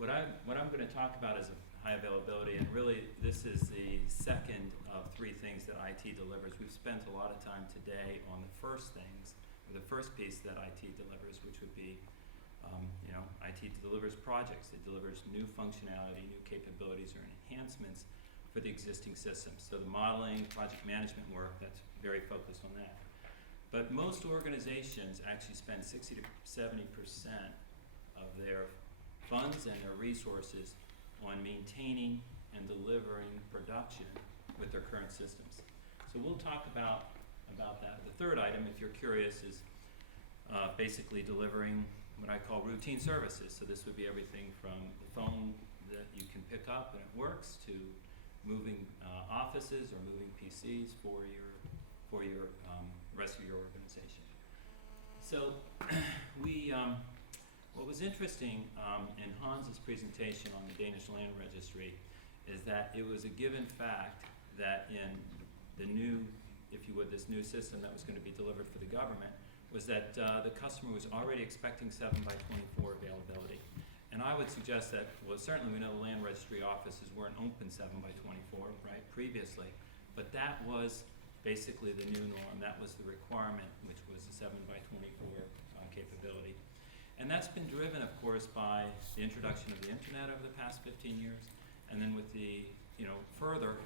what I'm going to talk about is high availability, and really this is the second of three things that IT delivers. We've spent a lot of time today on the first things, or the first piece that IT delivers, which would be, IT delivers projects. It delivers new functionality, new capabilities, or enhancements for the existing systems. So the modeling, project management work, that's very focused on that. But most organizations actually spend 60 to 70% of their funds and their resources on maintaining and delivering production with their current systems. So we'll talk about that. The third item, if you're curious, is basically delivering what I call routine services. So this would be everything from the phone that you can pick up and it works, to moving offices or moving PCs for your rest of your organization. So what was interesting in Hans's presentation on the Danish Land Registry is that it was a given fact that in the new, if you would, this new system that was going to be delivered for the government, was that the customer was already expecting 7x24 availability. And I would suggest that, well, certainly we know the Land Registry offices weren't open 7x24, right, previously, but that was basically the new norm. That was the requirement, which was the 7x24 capability. And that's been driven, of course, by the introduction of the internet over the past 15 years, and then with the further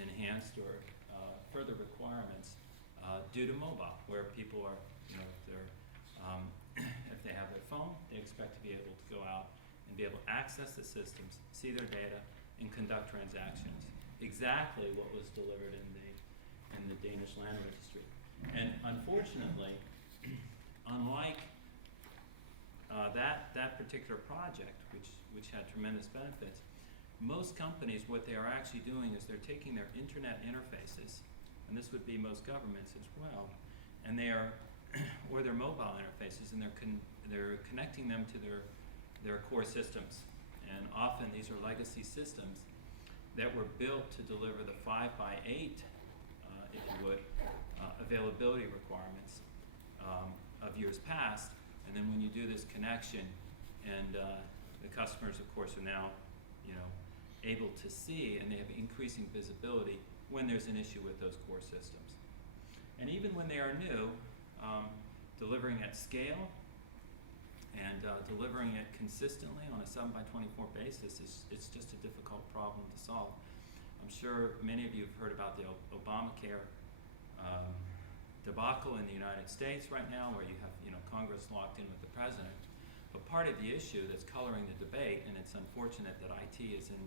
enhanced or further requirements due to mobile, where people are, if they have their phone, they expect to be able to go out and be able to access the systems, see their data, and conduct transactions. Exactly what was delivered in the Danish Land Registry. And unfortunately, unlike that particular project, which had tremendous benefits, most companies, what they are actually doing is they're taking their internet interfaces, and this would be most governments as well, and they are, or their mobile interfaces, and they're connecting them to their core systems. And often these are legacy systems that were built to deliver the 5x8, if you would, availability requirements of years past. And then when you do this connection, and the customers, of course, are now, able to see, and they have increasing visibility when there's an issue with those core systems. And even when they are new, delivering at scale and delivering it consistently on a 7x24 basis it's just a difficult problem to solve. I'm sure many of you have heard about the Obamacare debacle in the United States right now, where you have Congress locked in with the president. But part of the issue that's coloring the debate, and it's unfortunate that IT is in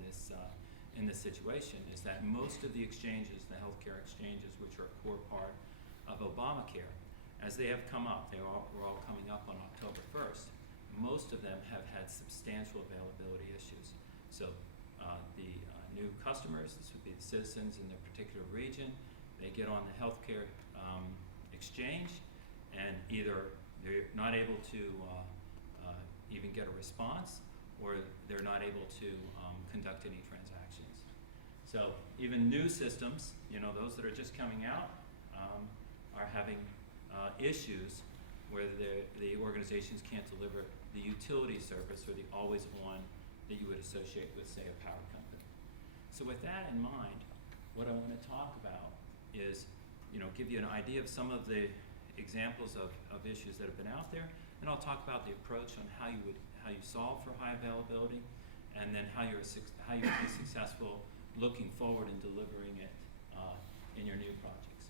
this situation, is that most of the exchanges, the healthcare exchanges, which are a core part of Obamacare, as they have come up, we're all coming up on October 1st, most of them have had substantial availability issues. So the new customers, this would be the citizens in their particular region, they get on the healthcare exchange, and either they're not able to even get a response, or they're not able to conduct any transactions. So even new systems, those that are just coming out, are having issues where the organizations can't deliver the utility service or the always-on that you would associate with, say, a power company. So with that in mind, what I want to talk about is, give you an idea of some of the examples of issues that have been out there, and I'll talk about the approach on how you solve for high availability, and then how you can be successful looking forward and delivering it in your new projects.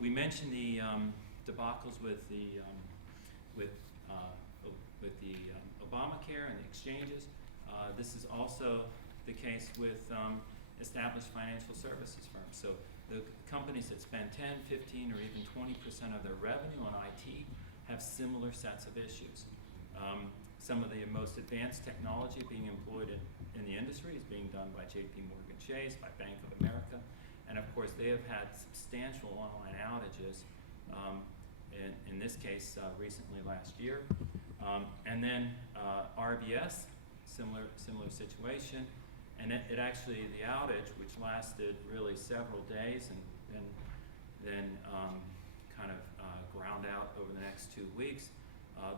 We mentioned the debacles with the Obamacare and the exchanges. This is also the case with established financial services firms. So the companies that spend 10, 15, or even 20% of their revenue on IT have similar sets of issues. Some of the most advanced technology being employed in the industry is being done by JPMorgan Chase, by Bank of America, and of course they have had substantial online outages, in this case recently last year. And then RBS, similar situation, and it actually, the outage, which lasted really several days and then kind of ground out over the next 2 weeks,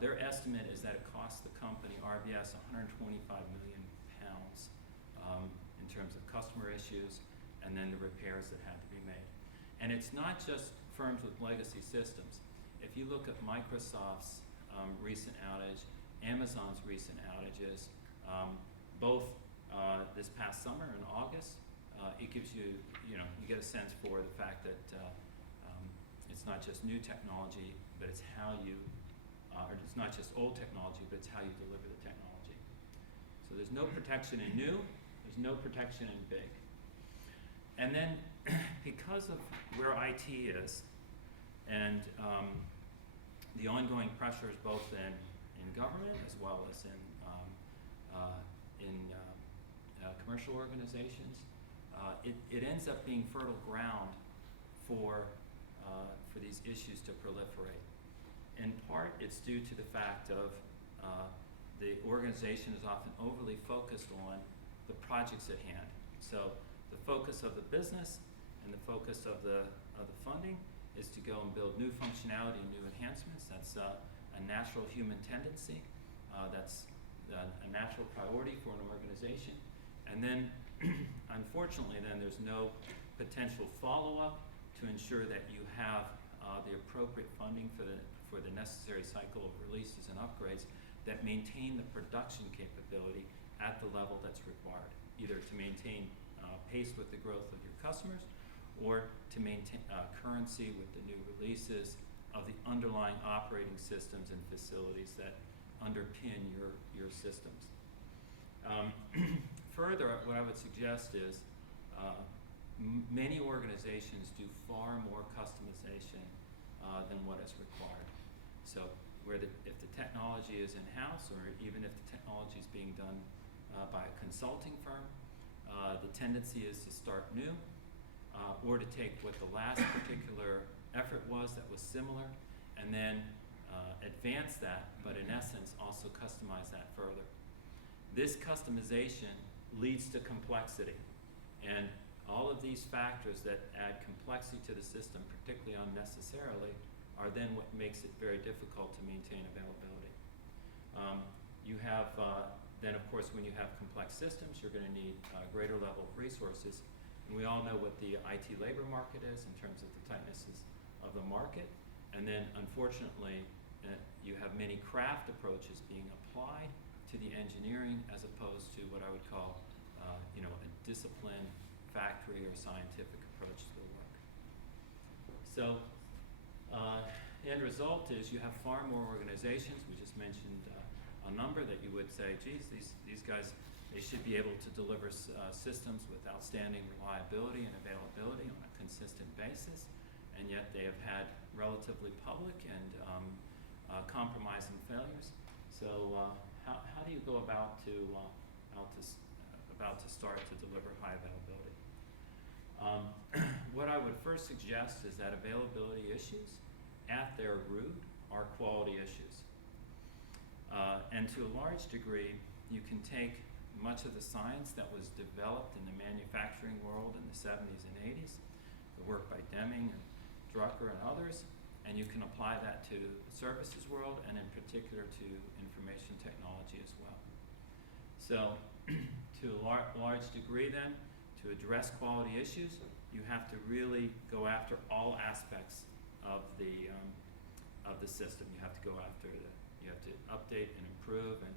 Their estimate is that it costs the company, RBS, 125 million pounds in terms of customer issues and then the repairs that had to be made. And it's not just firms with legacy systems. If you look at Microsoft's recent outage, Amazon's recent outages, both this past summer in August, it gives you, you get a sense for the fact that it's not just new technology, but it's how you, or it's not just old technology, but it's how you deliver the technology. So there's no protection in new, there's no protection in big. And then because of where IT is and the ongoing pressures both in government as well as in commercial organizations, it ends up being fertile ground for these issues to proliferate. In part, it's due to the fact of the organization is often overly focused on the projects at hand. So the focus of the business and the focus of the funding is to go and build new functionality and new enhancements. That's a natural human tendency. That's a natural priority for an organization. And then, unfortunately, then there's no potential follow-up to ensure that you have the appropriate funding for the necessary cycle of releases and upgrades that maintain the production capability at the level that's required, either to maintain pace with the growth of your customers or to maintain currency with the new releases of the underlying operating systems and facilities that underpin your systems. Further, what I would suggest is many organizations do far more customization than what is required. So if the technology is in-house, or even if the technology is being done by a consulting firm, the tendency is to start new, or to take what the last particular effort was that was similar, and then advance that, but in essence also customize that further. This customization leads to complexity, and all of these factors that add complexity to the system, particularly unnecessarily, are then what makes it very difficult to maintain availability. You have, then of course, when you have complex systems, you're going to need a greater level of resources. And we all know what the IT labor market is in terms of the tightnesses of the market. And then, unfortunately, you have many craft approaches being applied to the engineering as opposed to what I would call, a disciplined factory or scientific approach to the work. So, end result is you have far more organizations. We just mentioned a number that you would say, geez, these guys, they should be able to deliver systems with outstanding reliability and availability on a consistent basis, and yet they have had relatively public and compromising failures. So how do you go about to start to deliver high availability? What I would first suggest is that availability issues at their root are quality issues. And to a large degree, you can take much of the science that was developed in the manufacturing world in the 70s and 80s, the work by Deming and Drucker and others, and you can apply that to the services world and in particular to information technology as well. So to a large degree then, to address quality issues, you have to really go after all aspects of the system. You have to go after you have to update and improve and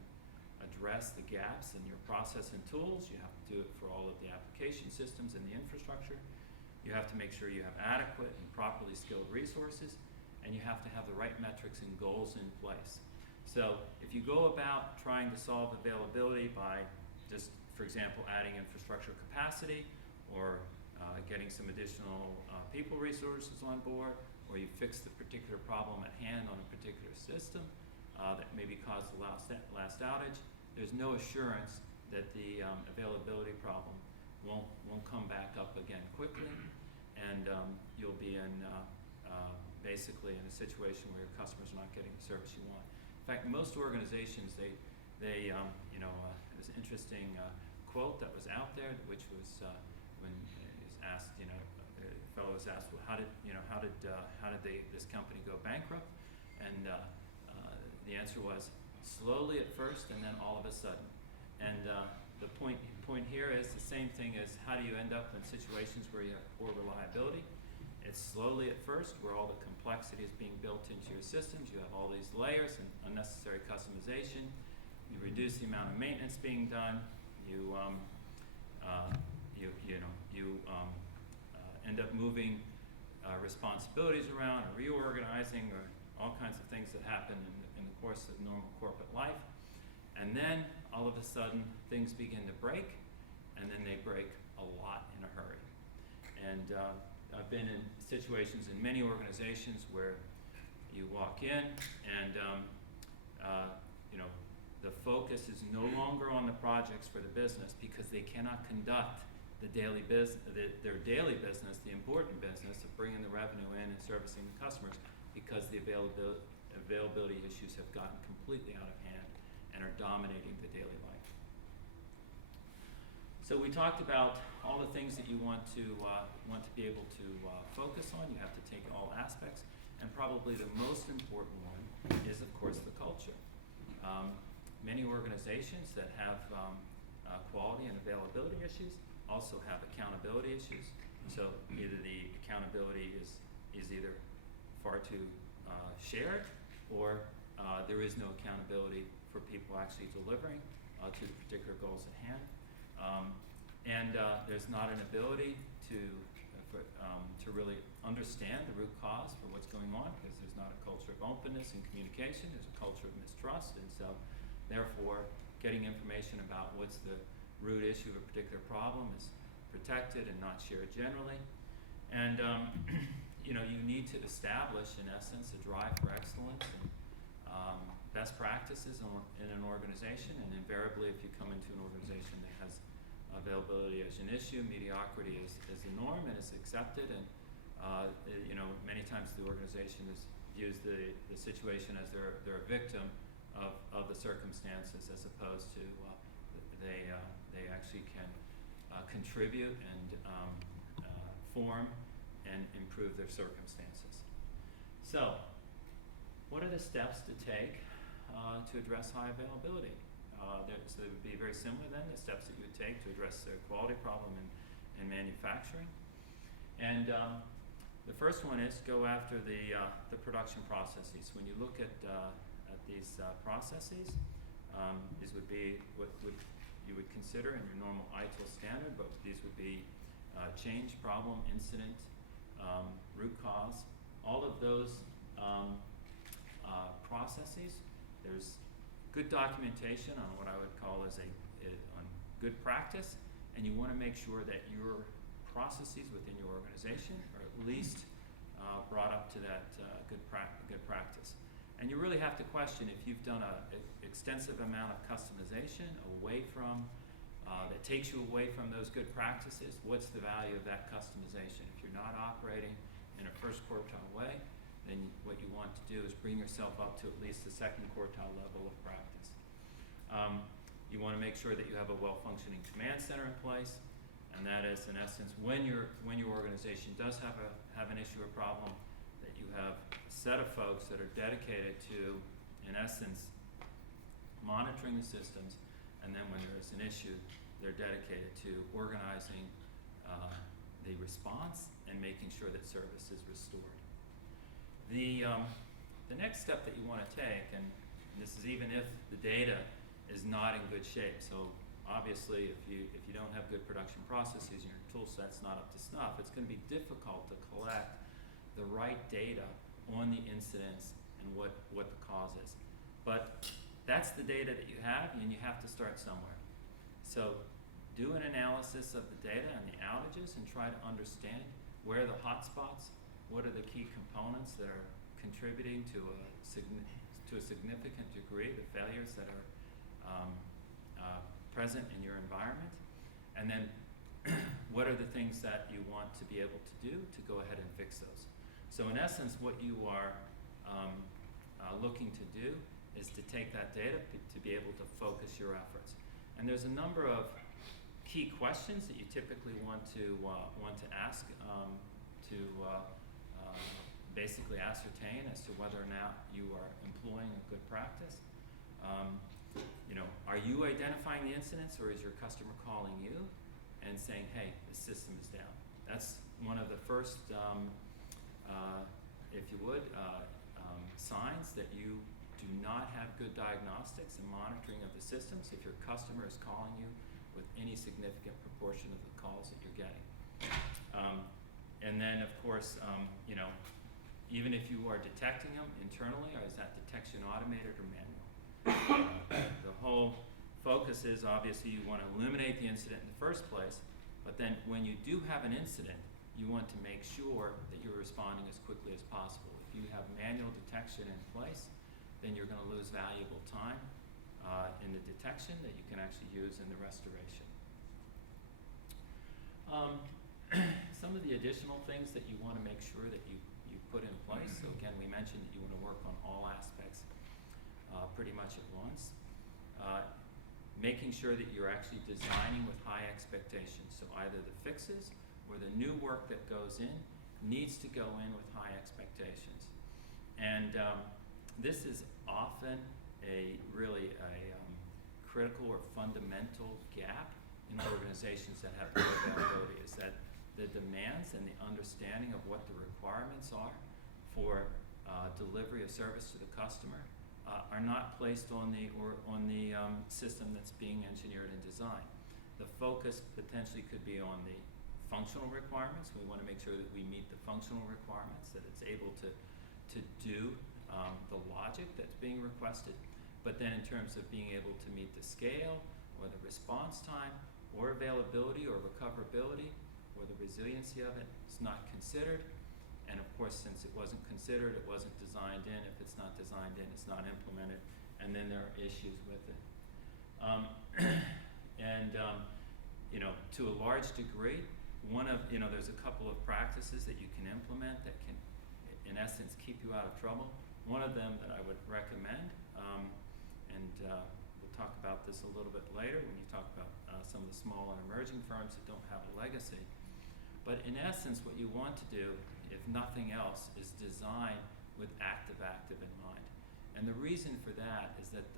address the gaps in your process and tools. You have to do it for all of the application systems and the infrastructure. You have to make sure you have adequate and properly skilled resources, and you have to have the right metrics and goals in place. So if you go about trying to solve availability by just, for example, adding infrastructure capacity or getting some additional people resources on board, or you fix the particular problem at hand on a particular system that maybe caused the last outage, there's no assurance that the availability problem won't come back up again quickly, and you'll be in basically in a situation where your customers are not getting the service you want. In fact, most organizations, they there's an interesting quote that was out there, which was when he was asked, the fellow was asked, well, how did this company go bankrupt? And the answer was slowly at first and then all of a sudden. And the point here is the same thing as how do you end up in situations where you have poor reliability. It's slowly at first, where all the complexity is being built into your systems. You have all these layers and unnecessary customization. You reduce the amount of maintenance being done. You end up moving responsibilities around, or reorganizing, or all kinds of things that happen in the course of normal corporate life. And then all of a sudden things begin to break, and then they break a lot in a hurry. And I've been in situations in many organizations where you walk in and the focus is no longer on the projects for the business, because they cannot conduct the daily their daily business, the important business of bringing the revenue in and servicing the customers, because the availability issues have gotten completely out of hand and are dominating the daily life. So we talked about all the things that you want to be able to focus on. You have to take all aspects, and probably the most important one is, of course, the culture. Many organizations that have quality and availability issues also have accountability issues. So either the accountability is either far too shared, or there is no accountability for people actually delivering to the particular goals at hand. And there's not an ability to really understand the root cause for what's going on, because there's not a culture of openness and communication. There's a culture of mistrust, and so therefore getting information about what's the root issue of a particular problem is protected and not shared generally. And you need to establish, in essence, a drive for excellence and best practices in an organization. And invariably, if you come into an organization that has availability as an issue, mediocrity is the norm and is accepted. And many times the organization views the situation as they're a victim of the circumstances, as opposed to they actually can contribute and form and improve their circumstances. So, what are the steps to take to address high availability? So it would be very similar then, the steps that you would take to address the quality problem in manufacturing. And the first one is go after the production processes. When you look at these processes, these would be what you would consider in your normal ITIL standard, but these would be change, problem, incident, root cause. All of those processes, there's good documentation on what I would call as on good practice, and you want to make sure that your processes within your organization are at least brought up to that good practice. And you really have to question, if you've done an extensive amount of customization away from that takes you away from those good practices, what's the value of that customization? If you're not operating in a first quartile way, then what you want to do is bring yourself up to at least the second quartile level of practice. You want to make sure that you have a well-functioning command center in place, and that is, in essence, when your organization does have an issue or problem, that you have a set of folks that are dedicated to, in essence, monitoring the systems, and then when there's an issue, they're dedicated to organizing the response and making sure that service is restored. The next step that you want to take, and this is even if the data is not in good shape. So obviously, if you don't have good production processes and your tool set's not up to snuff, it's going to be difficult to collect the right data on the incidents and what the cause is. But that's the data that you have, and you have to start somewhere. So do an analysis of the data and the outages and try to understand where are the hotspots, what are the key components that are contributing to a significant degree, the failures that are present in your environment, and then what are the things that you want to be able to do to go ahead and fix those. So in essence, what you are looking to do is to take that data to be able to focus your efforts. And there's a number of key questions that you typically want to ask to basically ascertain as to whether or not you are employing a good practice. Are you identifying the incidents, or is your customer calling you and saying, hey, the system is down? That's one of the first, if you would, signs that you do not have good diagnostics and monitoring of the systems if your customer is calling you with any significant proportion of the calls that you're getting. And then, of course, even if you are detecting them internally, or is that detection automated or manual? The whole focus is, obviously, you want to eliminate the incident in the first place, but then when you do have an incident, you want to make sure that you're responding as quickly as possible. If you have manual detection in place, then you're going to lose valuable time in the detection that you can actually use in the restoration. Some of the additional things that you want to make sure that you put in place. So again, we mentioned that you want to work on all aspects pretty much at once. Making sure that you're actually designing with high expectations. So either the fixes or the new work that goes in needs to go in with high expectations. And this is often really a critical or fundamental gap in organizations that have low availability, is that the demands and the understanding of what the requirements are for delivery of service to the customer are not placed on the system that's being engineered and designed. The focus potentially could be on the functional requirements. We want to make sure that we meet the functional requirements, that it's able to do the logic that's being requested. But then in terms of being able to meet the scale or the response time or availability or recoverability or the resiliency of it, it's not considered. And of course, since it wasn't considered, it wasn't designed in. If it's not designed in, it's not implemented. And then there are issues with it. To a large degree, there's a couple of practices that you can implement that can, in essence, keep you out of trouble. One of them that I would recommend, we'll talk about this a little bit later when you talk about some of the small and emerging firms that don't have a legacy. But in essence, what you want to do, if nothing else, is design with active-active in mind. And the reason for that is that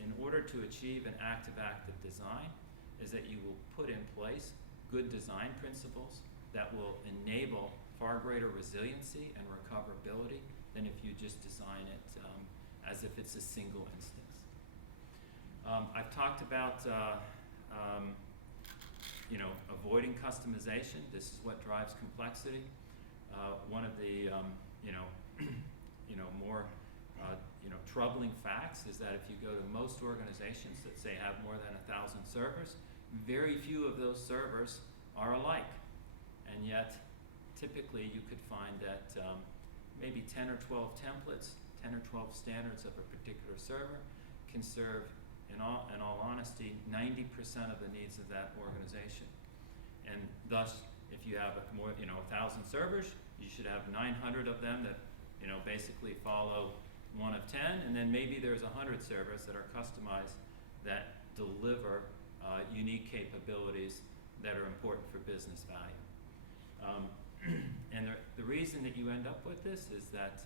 in order to achieve an active-active design is that you will put in place good design principles that will enable far greater resiliency and recoverability than if you just design it as if it's a single instance. I've talked about avoiding customization. This is what drives complexity. One of the more troubling facts is that if you go to most organizations that say have more than 1,000 servers, very few of those servers are alike. And yet, typically you could find that maybe 10 or 12 templates, 10 or 12 standards of a particular server can serve, in all honesty, 90% of the needs of that organization. And thus, if you have 1,000 servers, you should have 900 of them that basically follow one of 10, and then maybe there's 100 servers that are customized that deliver unique capabilities that are important for business value. And the reason that you end up with this is that,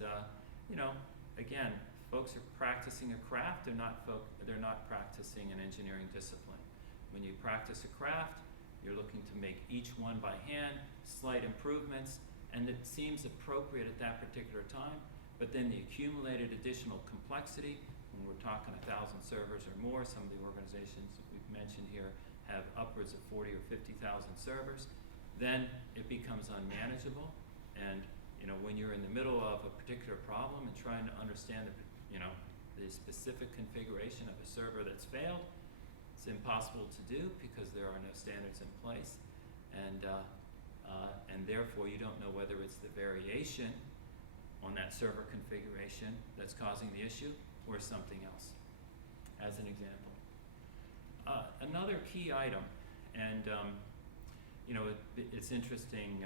again, folks are practicing a craft, they're not practicing an engineering discipline. When you practice a craft, you're looking to make each one by hand, slight improvements, and it seems appropriate at that particular time, but then the accumulated additional complexity, when we're talking 1,000 servers or more, some of the organizations that we've mentioned here have upwards of 40 or 50,000 servers, then it becomes unmanageable. And when you're in the middle of a particular problem and trying to understand the specific configuration of a server that's failed, it's impossible to do because there are no standards in place, and therefore you don't know whether it's the variation on that server configuration that's causing the issue or something else, as an example. Another key item, and it's interesting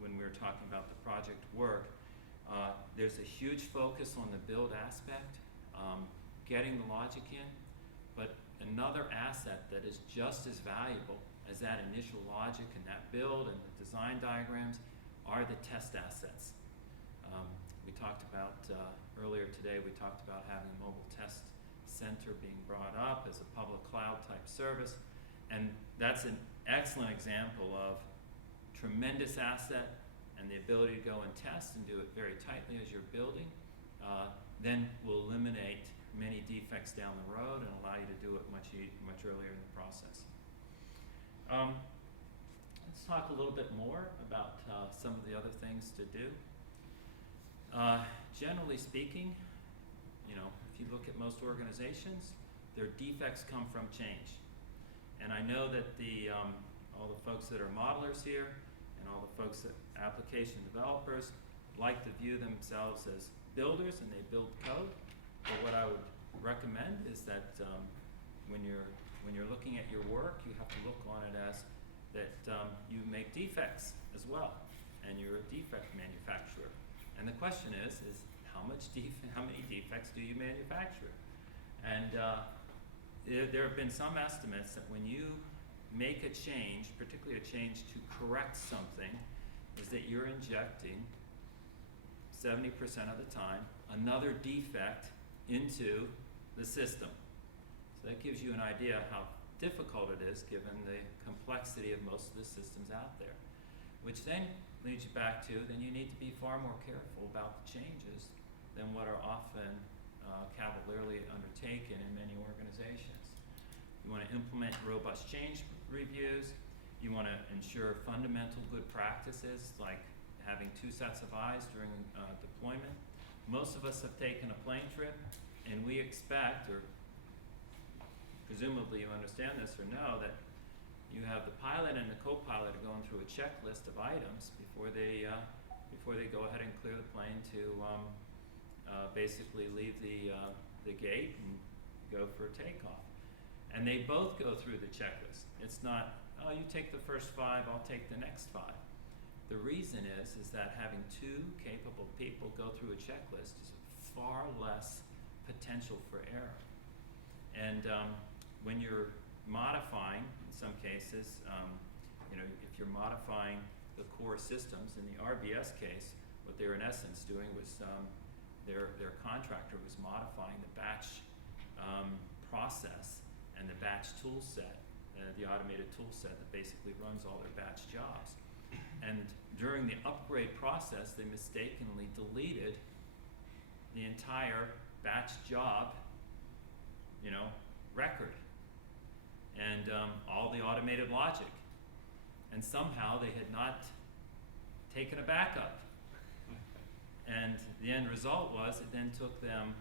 when we're talking about the project work, there's a huge focus on the build aspect, getting the logic in, but another asset that is just as valuable as that initial logic and that build and the design diagrams are the test assets. We talked about, earlier today, we talked about having a mobile test center being brought up as a public cloud type service. And that's an excellent example of tremendous asset and the ability to go and test and do it very tightly as you're building, then will eliminate many defects down the road and allow you to do it much earlier in the process. Let's talk a little bit more about some of the other things to do. Generally speaking, you know, if you look at most organizations, their defects come from change. And I know that all the folks that are modelers here and all the folks that application developers like to view themselves as builders and they build code. But what I would recommend is that when you're looking at your work, you have to look on it as that you make defects as well, and you're a defect manufacturer. And the question is how many defects do you manufacture? And there have been some estimates that when you make a change, particularly a change to correct something, is that you're injecting 70% of the time another defect into the system. So that gives you an idea how difficult it is given the complexity of most of the systems out there. Which then leads you back to, then you need to be far more careful about the changes than what are often cavalierly undertaken in many organizations. You want to implement robust change reviews. You want to ensure fundamental good practices like having 2 sets of eyes during deployment. Most of us have taken a plane trip and we expect, or presumably you understand this or know, that you have the pilot and the co-pilot going through a checklist of items before they go ahead and clear the plane to basically leave the gate and go for takeoff. And they both go through the checklist. It's not, oh, you take the first 5, I'll take the next 5. The reason is that having 2 capable people go through a checklist is far less potential for error. And when you're modifying, in some cases, you know, if you're modifying the core systems, in the RBS case, what they were in essence doing was their contractor was modifying the batch process and the batch tool set, the automated tool set that basically runs all their batch jobs. And during the upgrade process, they mistakenly deleted the entire batch job, you know, record and all the automated logic. And somehow they had not taken a backup. And the end result was it then took them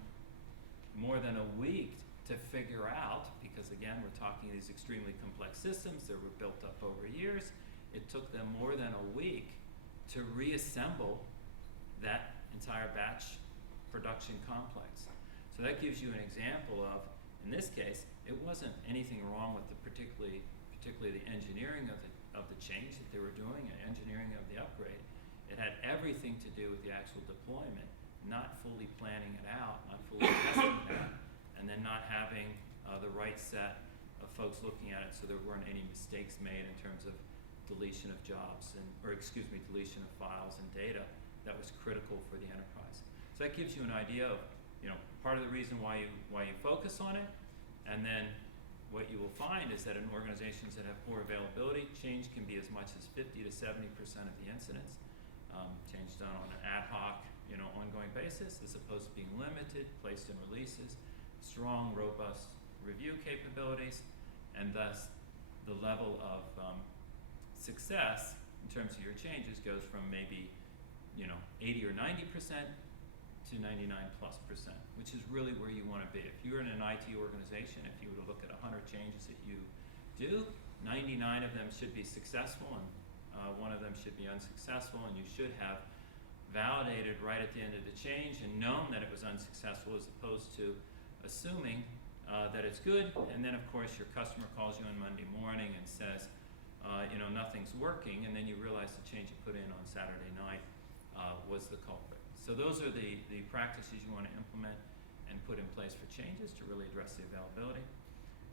more than a week to figure out, because again, we're talking these extremely complex systems that were built up over years. It took them more than a week to reassemble that entire batch production complex. So that gives you an example of, in this case, it wasn't anything wrong with the particularly the engineering of the change that they were doing and engineering of the upgrade. It had everything to do with the actual deployment, not fully planning it out, not fully testing it out, and then not having the right set of folks looking at it so there weren't any mistakes made in terms of deletion of jobs deletion of files and data that was critical for the enterprise. So that gives you an idea of, you know, part of the reason why you focus on it, and then what you will find is that in organizations that have poor availability, change can be as much as 50 to 70% of the incidents. Change done on an ad hoc, you know, ongoing basis, as opposed to being limited, placed in releases, strong, robust review capabilities, and thus the level of success in terms of your changes goes from maybe, you know, 80 or 90% to 99+%, which is really where you want to be. If you're in an IT organization, if you were to look at 100 changes that you do, 99 of them should be successful and 1 of them should be unsuccessful, and you should have validated right at the end of the change and known that it was unsuccessful, as opposed to assuming that it's good, and then of course your customer calls you on Monday morning and says, you know, nothing's working, and then you realize the change you put in on Saturday night was the culprit. So those are the practices you want to implement and put in place for changes to really address the availability.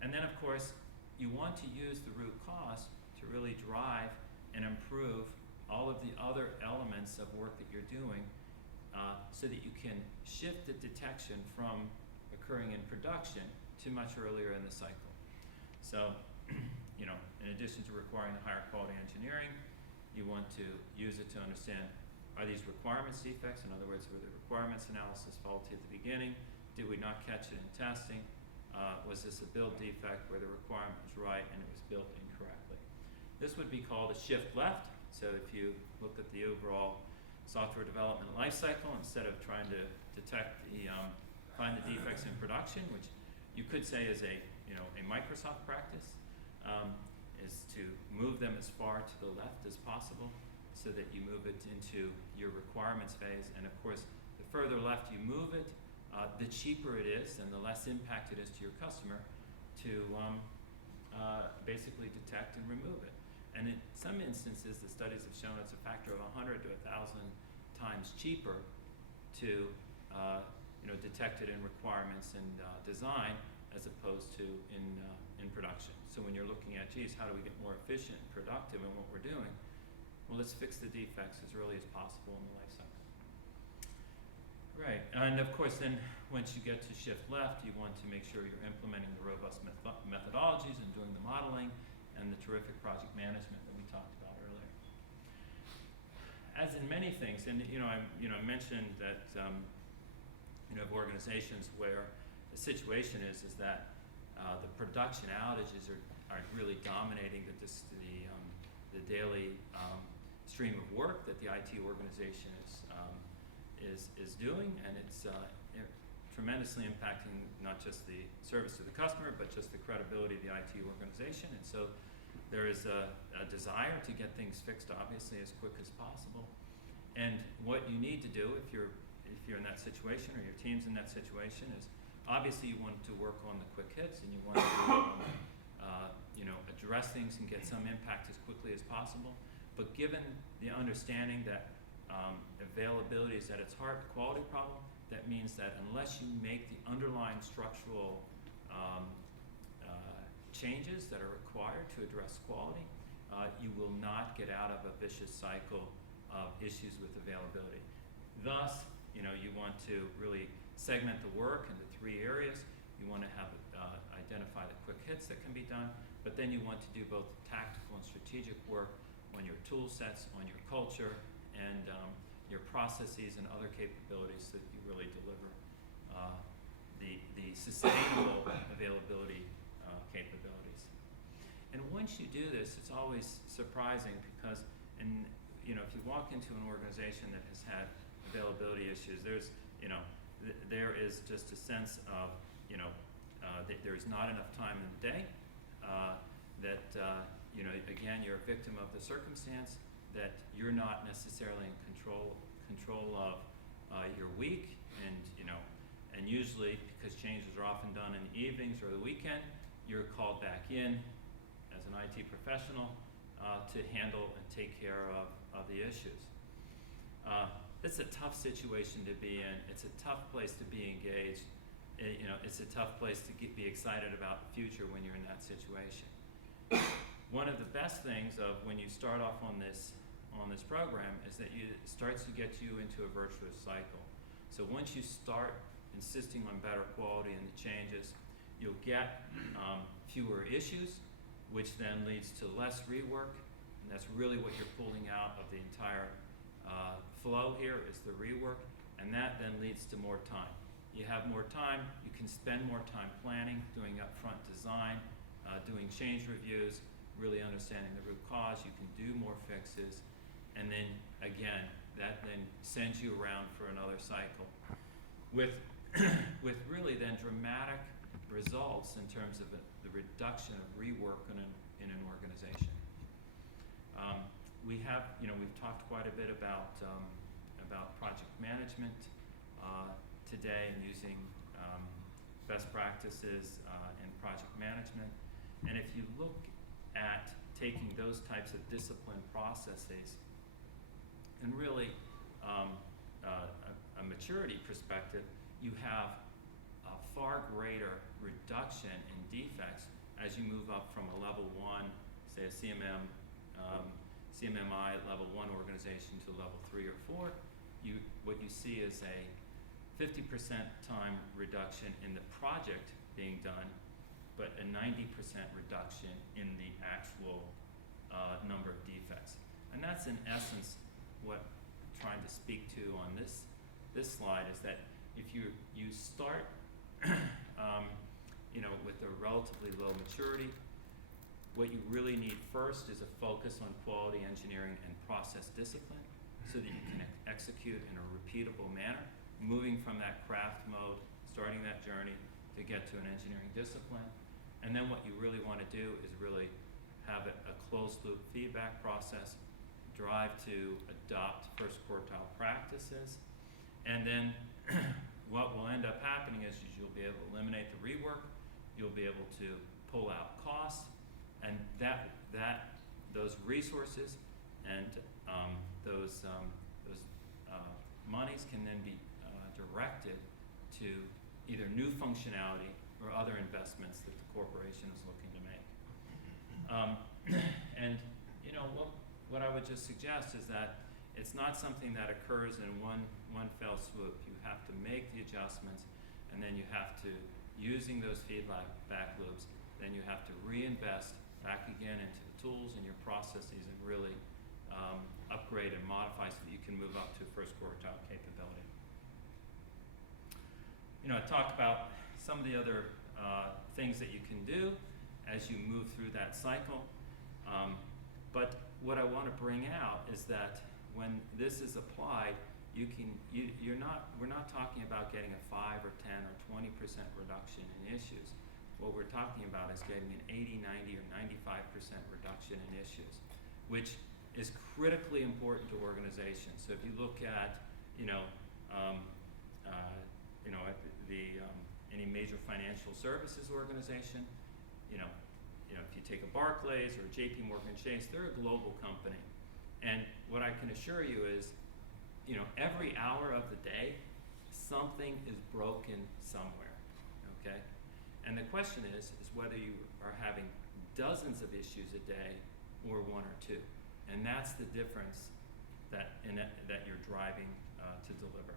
And then of course, you want to use the root cause to really drive and improve all of the other elements of work that you're doing so that you can shift the detection from occurring in production to much earlier in the cycle. So, in addition to requiring the higher quality engineering, you want to use it to understand, are these requirements defects? In other words, were the requirements analysis faulty at the beginning? Did we not catch it in testing? Was this a build defect where the requirement was right and it was built incorrectly? This would be called a shift left. So if you look at the overall software development life cycle, instead of trying to detect find the defects in production, which you could say is a Microsoft practice, is to move them as far to the left as possible so that you move it into your requirements phase. And of course, the further left you move it, the cheaper it is and the less impact it is to your customer to basically detect and remove it. And in some instances, the studies have shown it's a factor of 100 to 1,000 times cheaper to detect it in requirements and design as opposed to in production. So when you're looking at, geez, how do we get more efficient and productive in what we're doing? Well, let's fix the defects as early as possible in the life cycle. Right, and of course then once you get to shift left, you want to make sure you're implementing the robust methodologies and doing the modeling and the terrific project management that we talked about earlier. As in many things, and I mentioned that of organizations where the situation is that the production outages are really dominating the daily stream of work that the IT organization is doing, and it's tremendously impacting not just the service to the customer, but just the credibility of the IT organization. And so there is a desire to get things fixed, obviously, as quick as possible. And what you need to do if you're in that situation or your team's in that situation is obviously you want to work on the quick hits and you want to address things and get some impact as quickly as possible. But given the understanding that availability is at its heart a quality problem, that means that unless you make the underlying structural changes that are required to address quality, you will not get out of a vicious cycle of issues with availability. Thus, you want to really segment the work into 3 areas. You want to have identify the quick hits that can be done, but then you want to do both tactical and strategic work on your tool sets, on your culture, and your processes and other capabilities so that you really deliver the sustainable availability capabilities. And once you do this, it's always surprising because if you walk into an organization that has had availability issues, there is just a sense of that there's not enough time in the day, again, you're a victim of the circumstance, that you're not necessarily in control of your week, and usually because changes are often done in the evenings or the weekend, you're called back in as an IT professional to handle and take care of the issues. It's a tough situation to be in. It's a tough place to be engaged. It's a tough place to be excited about the future when you're in that situation. One of the best things of when you start off on this program is that it starts to get you into a virtuous cycle. So once you start insisting on better quality and the changes, you'll get fewer issues, which then leads to less rework, and that's really what you're pulling out of the entire flow here is the rework, and that then leads to more time. You have more time, you can spend more time planning, doing upfront design, doing change reviews, really understanding the root cause. You can do more fixes, and then again, that then sends you around for another cycle with really then dramatic results in terms of the reduction of rework in an organization. We've talked quite a bit about project management today and using best practices in project management. And if you look at taking those types of discipline processes and really a maturity perspective, you have a far greater reduction in defects as you move up from a level 1, say a CMMI level 1 organization to level 3 or 4. what you see is a 50% time reduction in the project being done, but a 90% reduction in the actual number of defects. And that's in essence what I'm trying to speak to on this slide, is that if you start with a relatively low maturity, what you really need first is a focus on quality engineering and process discipline so that you can execute in a repeatable manner, moving from that craft mode, starting that journey to get to an engineering discipline. And then what you really want to do is really have a closed loop feedback process, drive to adopt first quartile practices, and then what will end up happening is you'll be able to eliminate the rework, you'll be able to pull out costs, and those resources and those monies can then be directed to either new functionality or other investments that the corporation is looking to make. And what I would just suggest is that it's not something that occurs in one fell swoop. You have to make the adjustments, and then you have to, using those feedback loops, then you have to reinvest back again into the tools and your processes and really upgrade and modify so that you can move up to first quartile capability. I talked about some of the other things that you can do as you move through that cycle. But what I want to bring out is that when this is applied, we're not talking about getting a 5 or 10 or 20% reduction in issues. What we're talking about is getting an 80, 90, or 95% reduction in issues, which is critically important to organizations. So if you look at, any major financial services organization, if you take a Barclays or a JP Morgan Chase, they're a global company. And what I can assure you is, every hour of the day, something is broken somewhere, okay? And the question is whether you are having dozens of issues a day or one or two. And that's the difference that you're driving to deliver.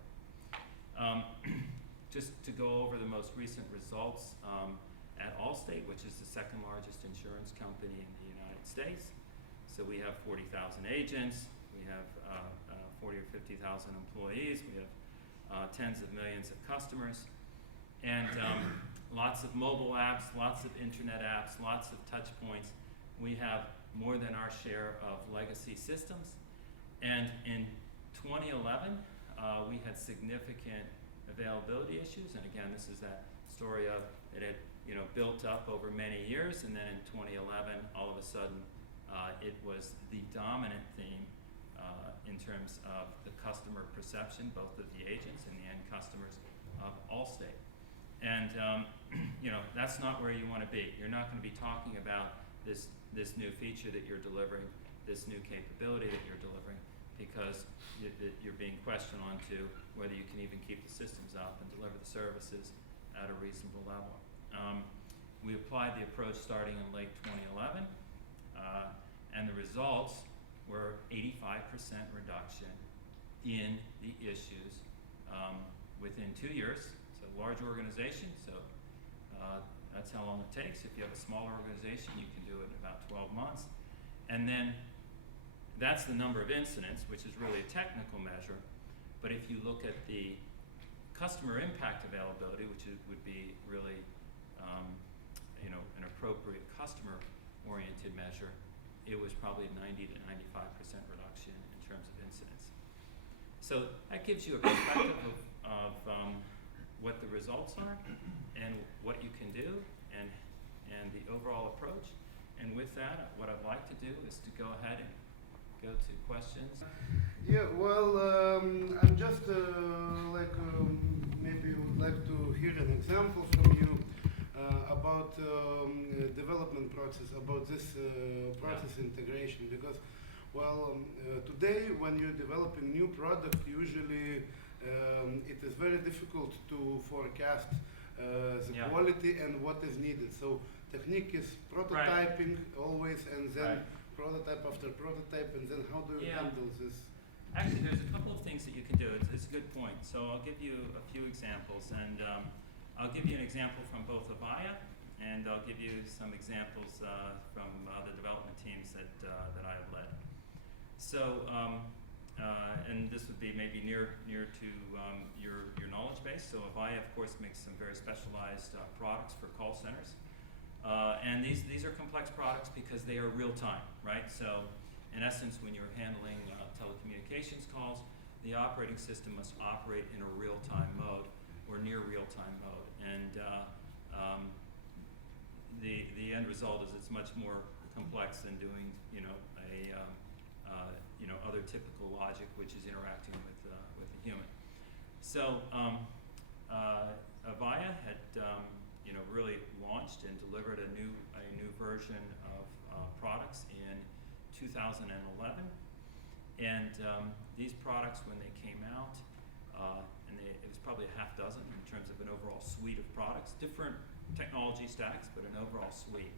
Just to go over the most recent results at Allstate, which is the second largest insurance company in the United States. So we have 40,000 agents, we have 40 or 50,000 employees, we have tens of millions of customers, and lots of mobile apps, lots of internet apps, lots of touch points. We have more than our share of legacy systems. And in 2011, we had significant availability issues, and again, this is that story of it had built up over many years, and then in 2011, all of a sudden, it was the dominant theme in terms of the customer perception, both of the agents and the end customers of Allstate. And that's not where you want to be. You're not going to be talking about this new feature that you're delivering, this new capability that you're delivering, because you're being questioned on to whether you can even keep the systems up and deliver the services at a reasonable level. We applied the approach starting in late 2011, and the results were 85% reduction in the issues within 2 years. It's a large organization, so that's how long it takes. If you have a smaller organization, you can do it in about 12 months. And then that's the number of incidents, which is really a technical measure. But if you look at the customer impact availability, which would be really an appropriate customer-oriented measure, it was probably 90 to 95% reduction in terms of incidents. So that gives you a perspective of what the results are and what you can do and the overall approach. And with that, what I'd like to do is to go ahead and go to questions. Yeah, well, I'm just maybe would like to hear an example from you about development process, about this process integration, because, well, today when you're developing new product, usually it is very difficult to forecast the quality and what is needed. So technique is prototyping always, and then prototype after prototype, and then how do you handle this? Actually, there's a couple of things that you can do. It's a good point. So I'll give you a few examples, and I'll give you an example from both Avaya, and I'll give you some examples from the development teams that I have led. So, and this would be maybe near to your knowledge base. So Avaya, of course, makes some very specialized products for call centers. And these are complex products because they are real time, right? So in essence, when you're handling telecommunications calls, the operating system must operate in a real-time mode or near real-time mode. And the end result is it's much more complex than doing, other typical logic, which is interacting with a human. So Avaya had, really launched and delivered a new version of products in 2011. And these products, when they came out, it was probably a half dozen in terms of an overall suite of products, different technology stacks, but an overall suite.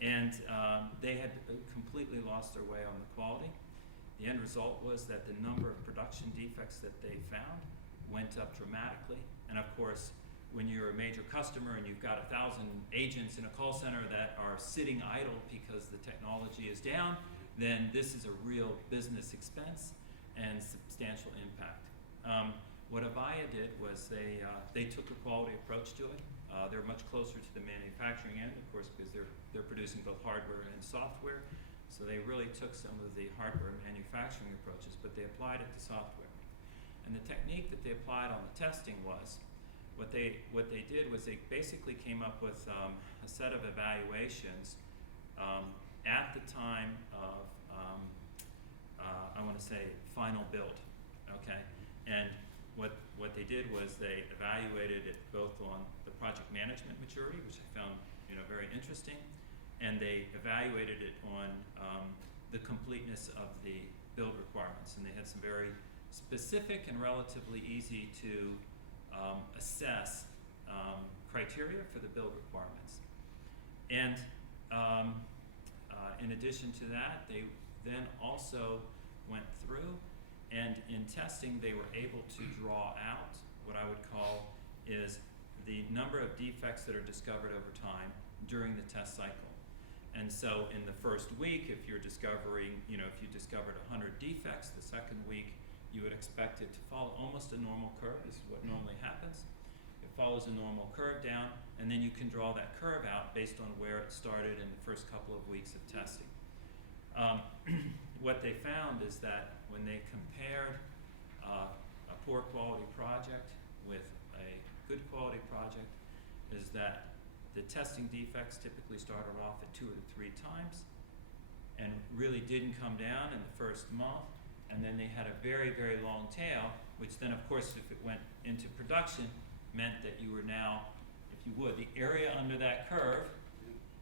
And they had completely lost their way on the quality. The end result was that the number of production defects that they found went up dramatically. And of course, when you're a major customer and you've got 1,000 agents in a call center that are sitting idle because the technology is down, then this is a real business expense and substantial impact. What Avaya did was they took a quality approach to it. They're much closer to the manufacturing end, of course, because they're producing both hardware and software. So they really took some of the hardware manufacturing approaches, but they applied it to software. And the technique that they applied on the testing was, what they did was they basically came up with a set of evaluations at the time of, I want to say, final build, okay? And what they did was they evaluated it both on the project management maturity, which I found very interesting, and they evaluated it on the completeness of the build requirements. And they had some very specific and relatively easy to assess criteria for the build requirements. And in addition to that, they then also went through, and in testing they were able to draw out what I would call is the number of defects that are discovered over time during the test cycle. And so in the first week, if you're discovering, if you discovered 100 defects, the second week you would expect it to follow almost a normal curve. This is what normally happens. It follows a normal curve down, and then you can draw that curve out based on where it started in the first couple of weeks of testing. What they found is that when they compared a poor quality project with a good quality project, is that the testing defects typically started off at 2 or 3 times and really didn't come down in the first month. And then they had a very, very long tail, which then, of course, if it went into production, meant that you were now, if you would, the area under that curve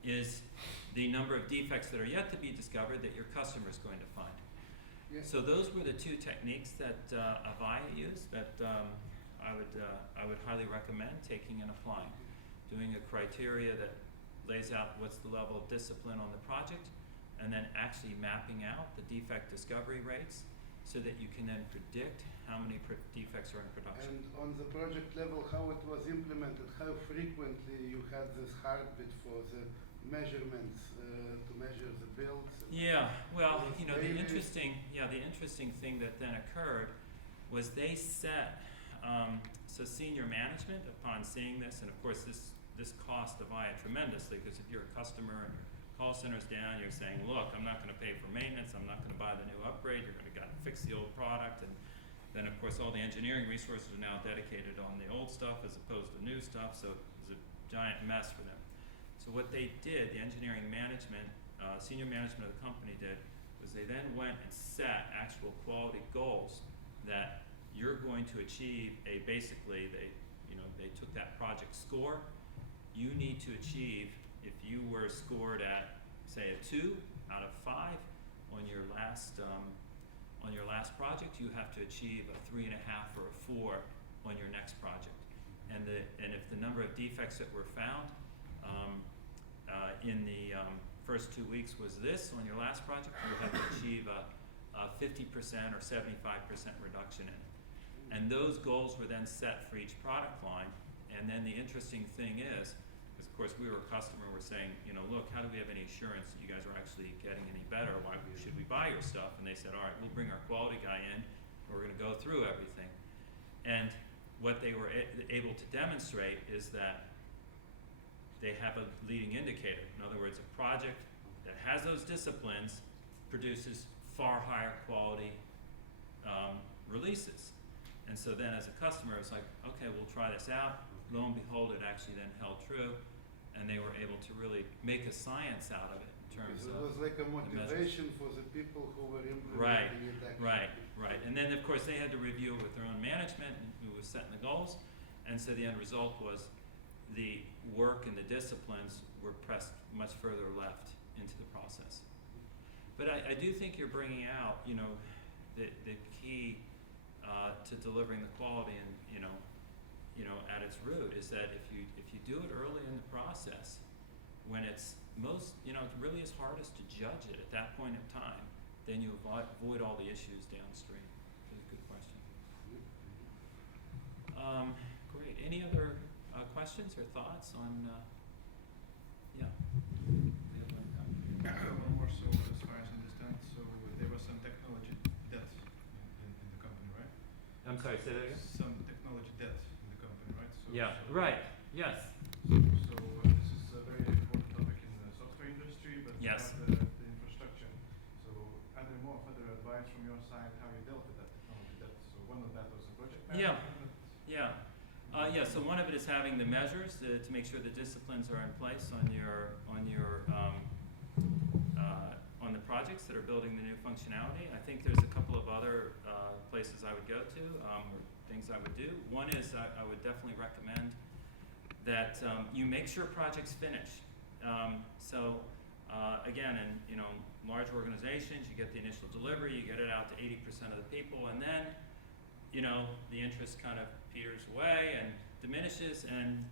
is the number of defects that are yet to be discovered that your customer is going to find. Yes. So those were the 2 techniques that Avaya used that I would highly recommend taking and applying. Doing a criteria that lays out what's the level of discipline on the project, and then actually mapping out the defect discovery rates so that you can then predict how many defects are in production. And on the project level, how it was implemented, how frequently you had this heartbeat for the measurements to measure the builds? Yeah, well, the interesting thing that then occurred was they set, so senior management, upon seeing this, and of course this cost Avaya tremendously, because if you're a customer and your call center's down, you're saying, look, I'm not going to pay for maintenance, I'm not going to buy the new upgrade, you're going to got to fix the old product, and then of course all the engineering resources are now dedicated on the old stuff as opposed to new stuff, so it was a giant mess for them. So what they did, the engineering management, senior management of the company did, was they then went and set actual quality goals that you're going to achieve basically they took that project score. You need to achieve, if you were scored at, say, a 2 out of 5 on your last project, you have to achieve a 3.5 or a 4 on your next project. And if the number of defects that were found in the first 2 weeks was this on your last project, you have to achieve a 15 50% or 75% reduction in it. And those goals were then set for each product line. And then the interesting thing is, because of course we were a customer, we're saying, you know, look, how do we have any assurance that you guys are actually getting any better? Why should we buy your stuff? And they said, all right, we'll bring our quality guy in, we're going to go through everything. And what they were able to demonstrate is that they have a leading indicator. In other words, a project that has those disciplines produces far higher quality releases. And so then as a customer, it's like, okay, we'll try this out. Lo and behold, it actually then held true, and they were able to really make a science out of it in terms it of was like a motivation for the people who were implementing it actually. Right. And then of course they had to review it with their own management and who was setting the goals, and so the end result was the work and the disciplines were pressed much further left into the process. But I do think you're bringing out, you know, the key to delivering the quality, and you know, at its root is that if you do it early in the process, when it's most, you know, it really is hardest to judge it at that point in time, then you avoid all the issues downstream. That's a good question. Great. Any other questions or thoughts on? Yeah. One more. So as far as I understand, so there was some technology debt in the company, right? I'm sorry. Say that again. Some technology debt in the company, right? So, Yeah. so Right. Yes. So this is a very important topic in the software industry, but Yes. not the infrastructure. So are there more further advice from your side how you dealt with that technology debt? So one of that was a project Yeah. management. Yeah. So one of it is having the measures to make sure the disciplines are in place on on the projects that are building the new functionality. I think there's a couple of other places I would go to, or things I would do. One is I would definitely recommend that you make sure projects finish. Again, in large organizations, you get the initial delivery, you get it out to 80% of the people, and then the interest kind of peters away and diminishes, and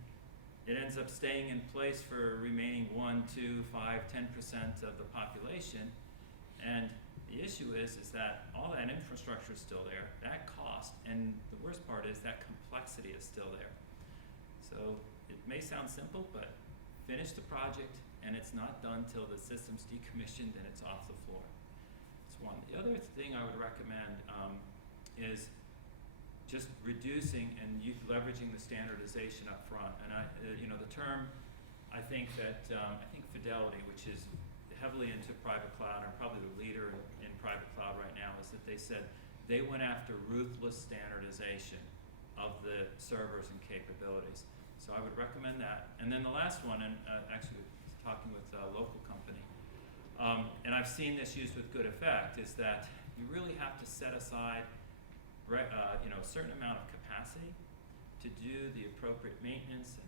it ends up staying in place for remaining 1, 2, 5, 10% of the population. And the issue is that all that infrastructure is still there, that cost, and the worst part is that complexity is still there. So it may sound simple, but finish the project, and it's not done till the system's decommissioned and it's off the floor. That's one. The other thing I would recommend is just reducing and leveraging the standardization up front. And the term, I think Fidelity, which is heavily into private cloud and probably the leader in private cloud right now, is that they said they went after ruthless standardization of the servers and capabilities. So I would recommend that. And then the last one, and actually talking with a local company, and I've seen this used with good effect, is that you really have to set aside a certain amount of capacity to do the appropriate maintenance and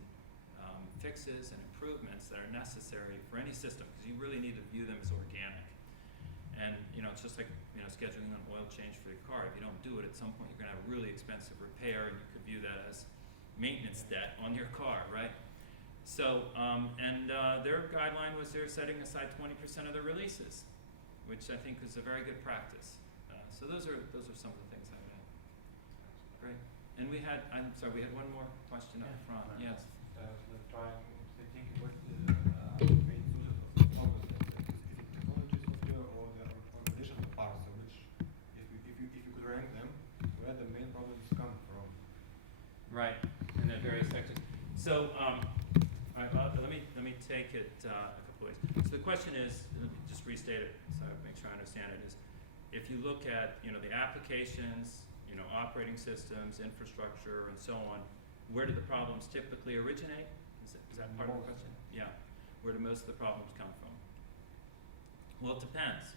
fixes and improvements that are necessary for any system, because you really need to view them as organic. And it's just like scheduling an oil change for your car. If you don't do it, at some point you're going to have a really expensive repair, and you could view that as maintenance debt on your car, right? So, their guideline was they're setting aside 20% of their releases, which I think is a very good practice. So those are some of the things I would add. Great. And we had one more question up front. Yes. Let's try to think what the main sources of technology software or the organizational parts, which if you could rank them, where the main problems come from. Right. In the various sections. So let me take it a couple ways. So the question is, let me just restate it so I make sure I understand it, is if you look at the applications, operating systems, infrastructure, and so on, where do the problems typically originate? Is that part of the question? Yeah. Where do most of the problems come from? Well, it depends.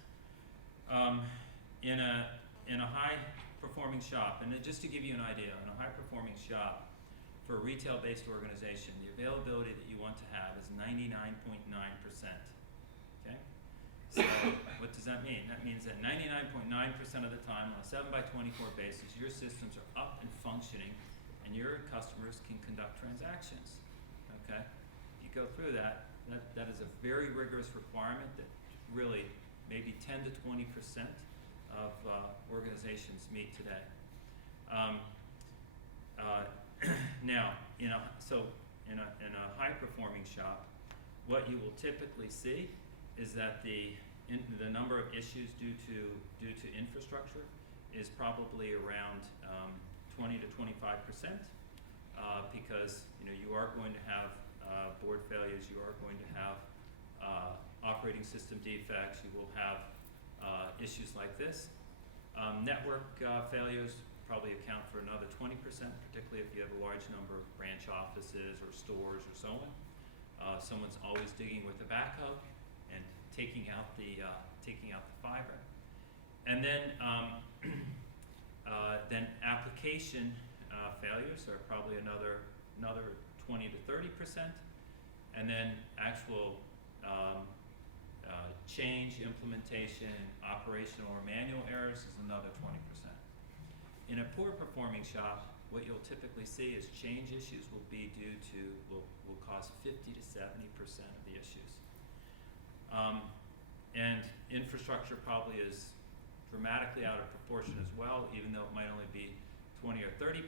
In a high-performing shop, and just to give you an idea, in a high-performing shop for a retail-based organization, the availability that you want to have is 99.9%. Okay. So what does that mean? That means that 99.9% of the time on a 7x24 basis, your systems are up and functioning, and your customers can conduct transactions. Okay? You go through that is a very rigorous requirement that really maybe 10 to 20% organizations meet today. Now, in a high-performing shop, what you will typically see is that the number of issues due to infrastructure is probably around 20 to 25%, because you are going to have board failures, you are going to have operating system defects, you will have issues like this. Network failures probably account for another 20%, particularly if you have a large number of branch offices or stores or so on. Someone's always digging with the backhoe and taking out the fiber. And then application failures are probably another 20 to 30%, and then actual change, implementation, operational or manual errors is another 20%. In a poor performing shop, what you'll typically see is change issues will cause 50 to 70% of the issues. And infrastructure probably is dramatically out of proportion as well, even though it might only be 20 or 30%,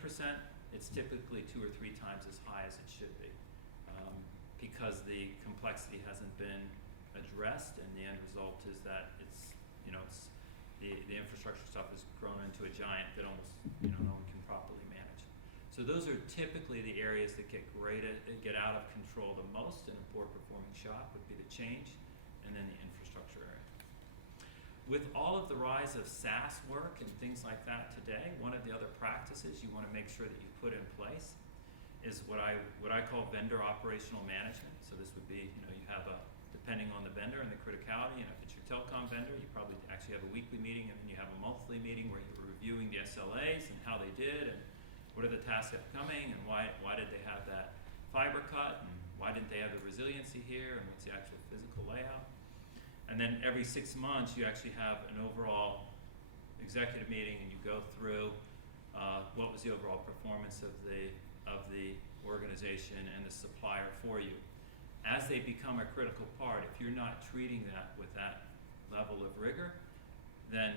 it's typically 2 or 3 times as high as it should be, because the complexity hasn't been addressed, and the end result is that the infrastructure stuff has grown into a giant that almost no one can properly manage. So those are typically the areas that get out of control the most in a poor performing shop, would be the change and then the infrastructure area. With all of the rise of SaaS work and things like that today, one of the other practices you want to make sure that you put in place is what I call vendor operational management. So this would be, you have depending on the vendor and the criticality, if it's your telecom vendor, you probably actually have a weekly meeting, and then you have a monthly meeting where you're reviewing the SLAs and how they did, and what are the tasks upcoming, and why did they have that fiber cut, and why didn't they have the resiliency here, and what's the actual physical layout. And then every 6 months, you actually have an overall executive meeting, and you go through what was the overall performance of the organization and the supplier for you. As they become a critical part, if you're not treating that with that level of rigor, then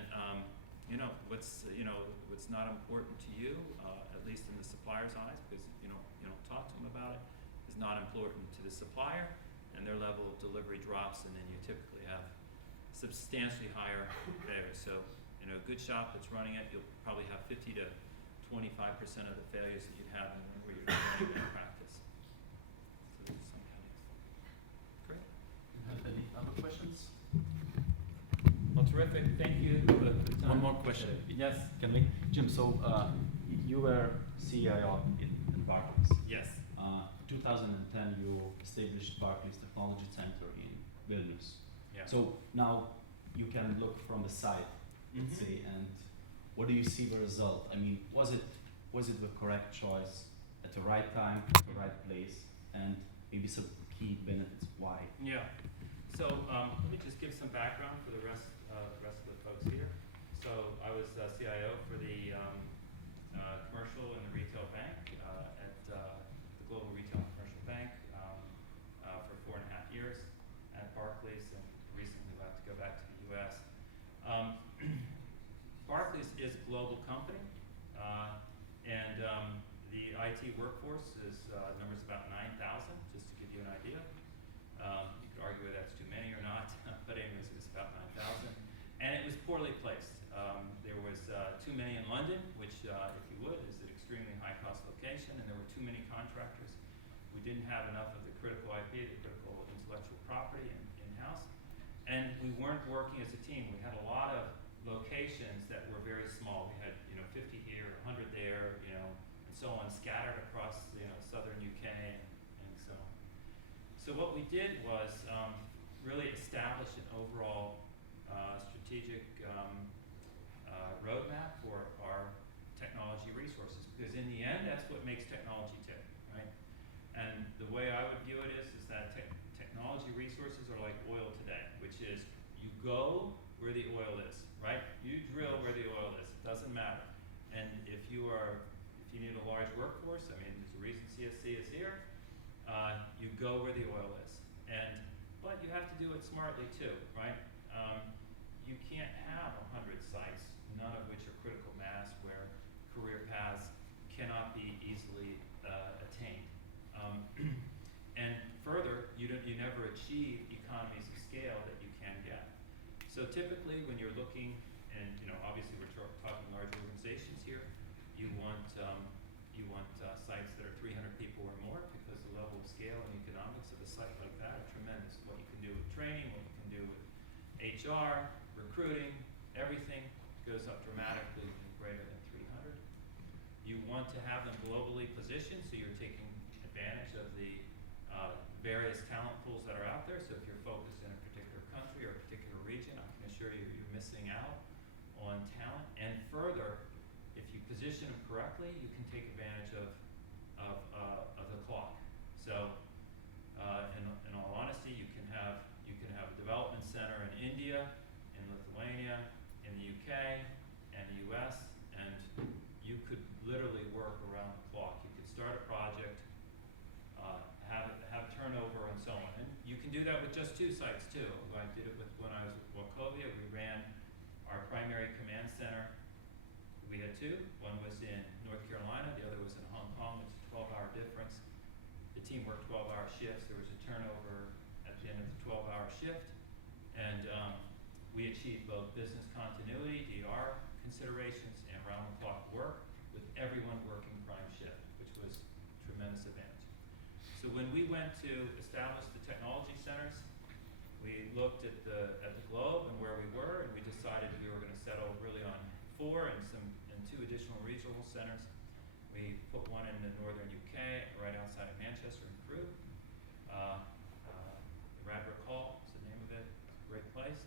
what's not important to you, at least in the supplier's eyes, because you don't talk to them about it, is not important to the supplier, and their level of delivery drops, and then you typically have substantially higher failures. So, a good shop that's running it, you'll probably have 50 to 25% of the failures that you'd have in where you're doing in practice. So there's some headaches. Great. You have any other questions? Well, terrific. Thank you for the time. One more question. Yes. Can we, Jim? So you were CIO in Barclays. Yes. 2010, you established Barclays Technology Center in Vilnius. Yeah. So now you can look from the side, let's say, and what do you see the result? I mean, was it the correct choice at the right time, at the right place, and maybe some key benefits why? Yeah. So let me just give some background for the rest of the folks here. So I was CIO for the commercial and the retail bank at the Global Retail and Commercial Bank for 4.5 years at Barclays, and recently left to go back to the U.S. Barclays is a global company, and the IT workforce numbers about 9,000, just to give you an idea. You could argue whether that's too many or not, but anyways, it's about 9,000. And it was poorly placed. There was too many in London, which, if you would, is an extremely high-cost location, and there were too many contractors. We didn't have enough of the critical IP, the critical intellectual property in-house, and we weren't working as a team. We had a lot of locations that were very small. We had 50 here, 100 there, and so on, scattered across southern UK and so on. So what we did was really establish an overall strategic roadmap for our technology resources, because in the end, that's what makes technology tick, right? And the way I would view it is that technology resources are like oil today, which is you go where the oil is, right? You drill where the oil is. It doesn't matter. And if you need a large workforce, I mean, there's a reason CSC is here. You go where the oil is, but you have to do it smartly too, right? You can't have 100 sites none of which are critical mass, where career paths cannot be easily attained. And further, you never achieve economies of scale that you can get. So typically, when you're looking, and obviously we're talking large organizations here, you want sites that are 300 people or more, because the level of scale and economics of a site like that are tremendous. What you can do with training, what you can do with HR, recruiting, everything goes up dramatically when you're greater than 300. You want to have them globally positioned, so you're taking advantage of the various talent pools that are out there. So if you're focused in a particular country or a particular region, I can assure you you're missing out on talent. And further, if you position them correctly, you can take advantage of the clock. So in all honesty, you can have a development center in India, in Lithuania, in the UK, and the US, and you could literally work around the clock. You could start a project, have turnover, and so on. And you can do that with just 2 sites too. I did it when I was at Wachovia. We ran our primary command center. We had 2. One was in North Carolina, the other was in Hong Kong. It's a 12-hour difference. The team worked 12-hour shifts. There was a turnover at the end of the 12-hour shift. And we achieved both business continuity, DR considerations, and round-the-clock work with everyone working prime shift, which was a tremendous advantage. So when we went to establish the technology centers, we looked at the globe and where we were, and we decided we were going to settle really on 4 and 2 additional regional centers. We put one in the northern UK, right outside of Manchester in Crewe. Radbrook Hall is the name of it. It's a great place.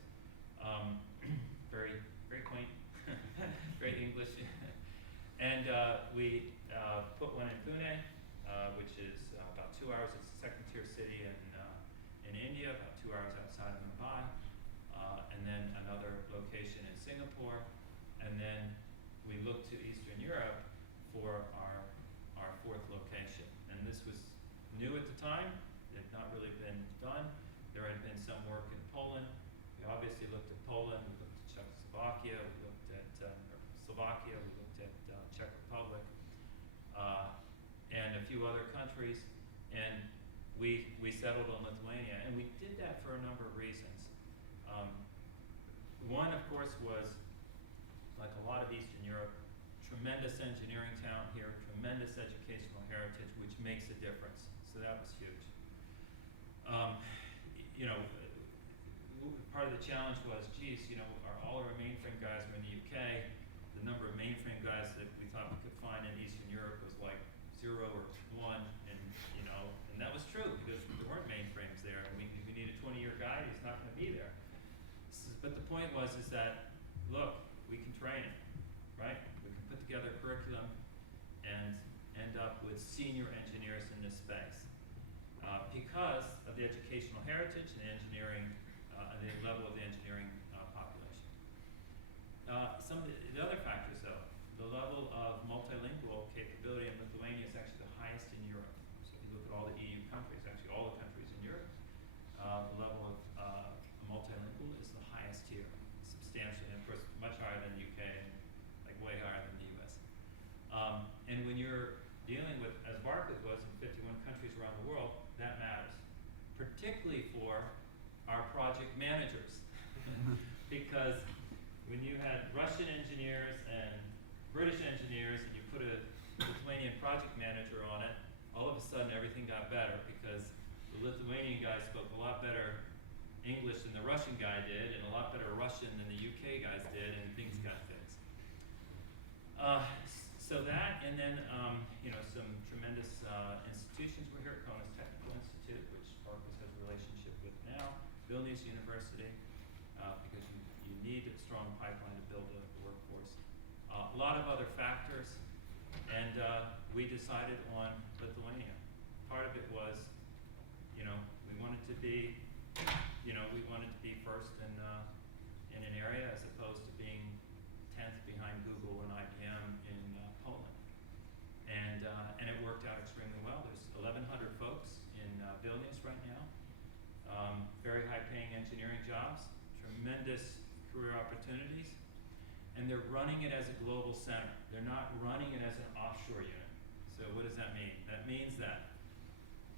Very, very quaint, great English. And we put one in Pune, which is about 2 hours. It's a second-tier city in India, about 2 hours outside of Mumbai. And then another location in Singapore. And then we looked to Eastern Europe for our 4th location. And this was new at the time. It had not really been done. There had been some work in Poland. We obviously looked at Poland. We looked at Czechoslovakia. We looked at Slovakia. We looked at Czech Republic, and a few other countries. And we settled on Lithuania. And we did that for a number of reasons. One, of course, was, like a lot of Eastern Europe, tremendous engineering talent here, tremendous educational heritage, which makes a difference. So that was huge. Part of the challenge was, geez, all our mainframe guys were in the UK. The number of mainframe guys that we thought we could find in Eastern Europe was like 0 or 1, and that was true, because there weren't mainframes there. I mean, if we need a 20-year guy, he's not going to be there. But the point was that, look, we can train him, right? We can put together a curriculum and end up with senior engineers in this space because of the educational heritage and the engineering, the level of the engineering population. Some of the other factors, though, the level of multilingual capability in Lithuania is actually the highest in Europe. So if you look at all the EU countries, actually all the countries in Europe, the level of multilingual is the highest here, substantially, and of course much higher than the UK, and like way higher than the US. And when you're dealing with, as Barclays was, in 51 countries around the world, that matters, particularly for our project managers, because when you had Russian engineers and British engineers, and you put a Lithuanian project manager on it, all of a sudden everything got better, because the Lithuanian guy spoke a lot better English than the Russian guy did, and a lot better Russian than the UK guys did, and things got fixed. So that, and then some tremendous institutions were here. Kaunas Technical Institute, which Barclays has a relationship with now, Vilnius University, because you need a strong pipeline to build a workforce. A lot of other factors, and we decided on Lithuania. Part of it was, we wanted to be, first in an area as opposed to being 10th behind Google and IBM in Poland. And it worked out extremely well. There's 1,100 folks in Vilnius right now. Very high-paying engineering jobs, tremendous career opportunities, and they're they're running it as a global center. They're not running it as an offshore unit. So what does that mean? That means that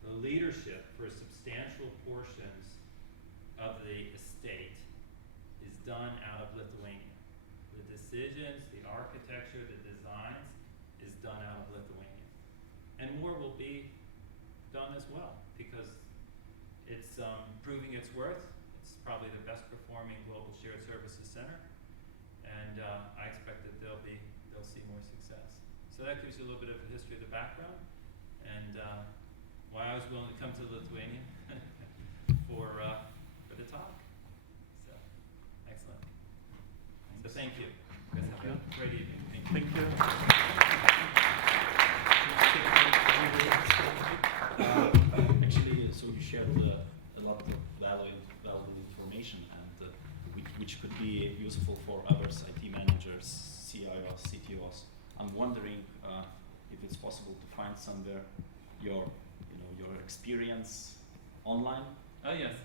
the leadership for substantial portions of the estate is done out of Lithuania. The decisions, the architecture, the designs is done out of Lithuania. And more will be done as well because it's proving its worth. It's probably the best performing global shared services center. And I expect that they'll see more success. So that gives you a little bit of a history of the background and why I was willing to come to Lithuania for the talk. So, excellent. So thank you. You guys have a great evening. Thank you. Actually, so you shared a lot of valuable information, and which could be useful for others, IT managers, CIOs, CTOs. I'm wondering if it's possible to find somewhere your experience online. Oh yes,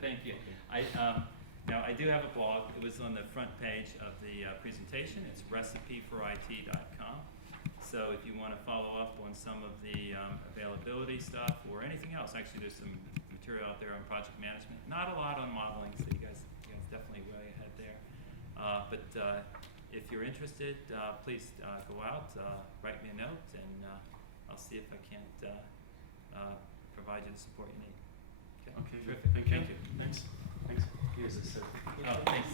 thank you. Okay. Now I do have a blog. It was on the front page of the presentation. It's recipeforit.com. So if you want to follow up on some of the availability stuff or anything else, actually there's some material out there on project management. Not a lot on modeling, so you guys definitely way ahead there. But if you're interested, please go out, write me a note, and I'll see if I can't provide you the support you need. Okay. Terrific. Thank you. Thanks. Here's the certificate. Oh, thanks.